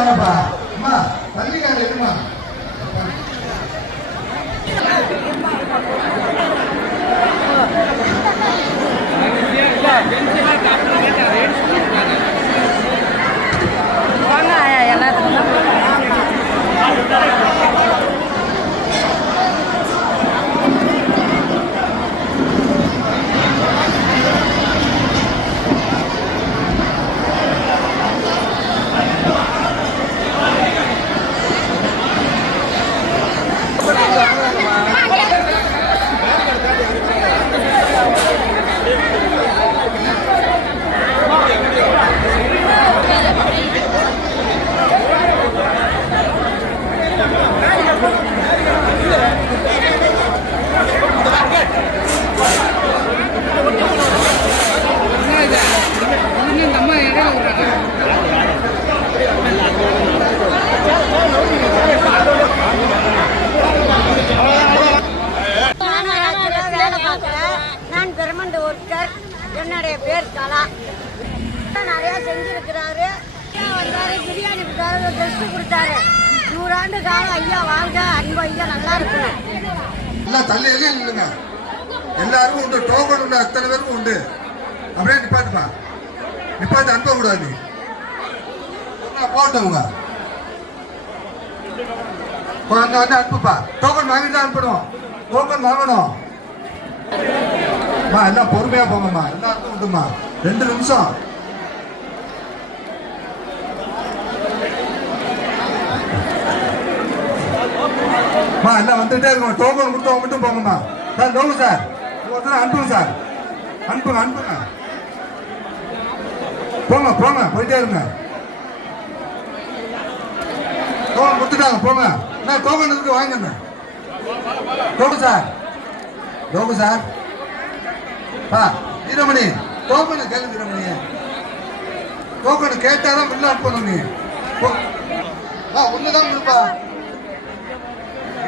வாங்கப்பா. அம்மா, தள்ளிக்காங்க இருக்குமா என்னுடைய நிறையா செஞ்சிருக்கிறாரு. ஐயா வந்தாரு பிரியாணி கொடுத்தாரு ட்ரெஸ்ஸு கொடுத்தாரு. நூறாண்டு காலம் ஐயா வாழ்க அன்பு ஐயா நல்லா இருக்கணும். எல்லாம் தள்ளி எல்லாம் எல்லாருக்கும் உண்டு டோக்கன் உண்டு அத்தனை பேருக்கும் உண்டு. அப்படியே நிப்பாட்டுப்பா. நிப்பாட்டு அனுப்ப கூடாது நீ. போட்டவங்க வந்து வந்து அனுப்புப்பா. டோக்கன் வாங்கிட்டு தான் அனுப்பணும். டோக்கன் வாங்கணும். அம்மா எல்லாம் பொறுமையா போங்கம்மா. எல்லாருக்கும் சாப்பிடுமா ரெண்டு நிமிஷம். மா எல்லாம் வந்துட்டே இருக்கணும். டோக்கன் கொடுத்தவங்க மட்டும் போங்கம்மா. Sir Logu sir. ஒருத்தர் அனுப்புங்க சார். அனுப்புங்க அனுப்புங்க. போங்க போங்க போயிட்டே இருங்க. டோக்கன் கொடுத்துட்டாங்க போங்க. என்ன டோக்கன் இருக்கு வாங்குங்க லோகு சார். லோகு சார். பா வீரமணி. டோக்கன் நீ டோக்கனை கேட்டால் கேட்டாதான் உள்ள அனுப்பணும் நீ. போ. ஆ ஒண்ணுதான் கொடுப்பா.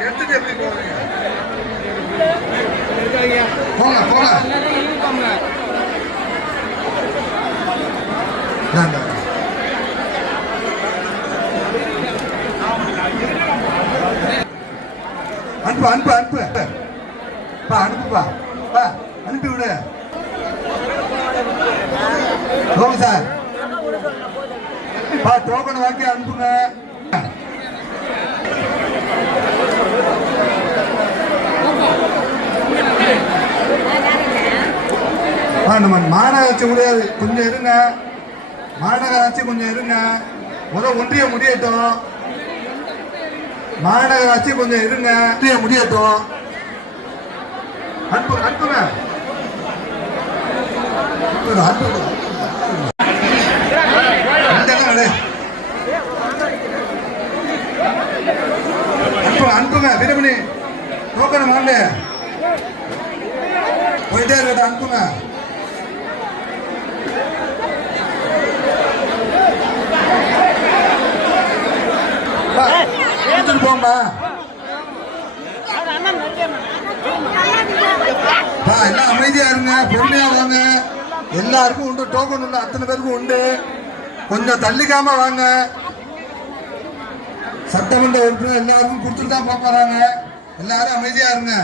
எடுத்துட்டு எப்படி போறீங்க போங்க போங்க. இந்தாங்க. அனுப்பு அனுப்பு அனுப்பு. பா அனுப்புப்பா. பா அனுப்பி விடு போங்க சார். பா டோக்கன் வாங்கி அனுப்புங்க. நம்ம மாநகராட்சி முடியாது. கொஞ்சம் இருங்க. மாநகராட்சி கொஞ்சம் இருங்க. முதல் ஒன்றிய முடியட்டும். மாநகராட்சி கொஞ்சம் இருங்க. ஒன்றிய முடியட்டும். அனுப்பு அனுப்புங்க. அனுப்புங்க, அனுப்புங்க. அனுப்புங்க வீரமணி. டோக்கன் வாங்க. போயிட்டே இருக்கட்டும் அனுப்புங்க. வா, எடுத்துட்டு போம்மா எல்லாம் அமைதியா இருங்க பொறுமையா வாங்க. எல்லாருக்கும் உண்டு டோக்கன் உண்டு அத்தனை பேருக்கும் உண்டு. கொஞ்சம் தள்ளிக்காம வாங்க. சட்டமன்ற உறுப்பினர் எல்லாருக்கும் கொடுத்துட்டு தான் போறாங்க. எல்லாரும் அமைதியா இருங்க.